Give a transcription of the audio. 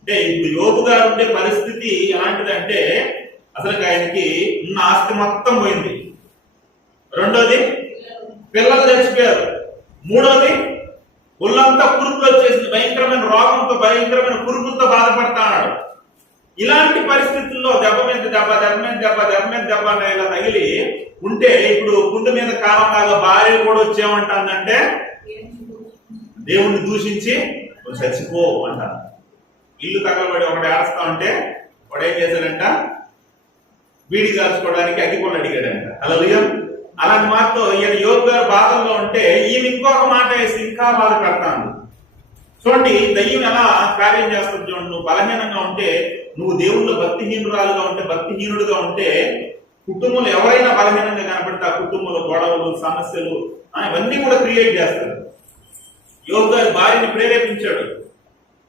అంటే ఇప్పుడు యోబు గారు ఉండే పరిస్థితి ఎలాంటిదంటే అసలు ఆయనకి ఉన్న ఆస్తి మొత్తం పోయింది. రెండోది పిల్లలు చచ్చిపోయారు. మూడోది ఒళ్ళంతా పురుగులు వచ్చేసింది, భయంకరమైన రోగంతో భయంకరమైన పురుగులతో బాధపడతాడు. ఇలాంటి పరిస్థితుల్లో దెబ్బ మీద దెబ్బ, దెబ్బ మీద దెబ్బ, దెబ్బ మీద దెబ్బ ఇలా తగిలి ఉంటే ఇప్పుడు గుండె మీద కాలం లాగా భార్య కూడా వచ్చేమంటుందంటే దేవుణ్ణి దూషించి చచ్చిపో అంట. ఇల్లు తగలబడి ఒకటి ఏడుస్తా ఉంటే వాడు ఏం చేశాడంట, బీడి కాల్చుకోవడానికి అగ్గిపొండు అడిగాడంట. హల్లెలూయా. అలాంటి మాటతో ఈయన యోబు గారు బాధల్లో ఉంటే ఈయన ఇంకొక మాట వేసి ఇంకా బాధ పెడతాను. చూడండి దయ్యం ఎలా కార్యం చేస్తుంది చూడండి. నువ్వు బలహీనంగా ఉంటే, నువ్వు దేవుళ్ళు భక్తిహీనురాలుగా ఉంటే, భక్తిహీనుడుగా ఉంటే, కుటుంబంలో ఎవరైనా బలహీనంగా కనపడితే ఆ కుటుంబంలో గొడవలు, సమస్యలు ఇవన్నీ కూడా క్రియేట్ చేస్తారు. యోబు గారి భార్యని ప్రేరేపించాడు.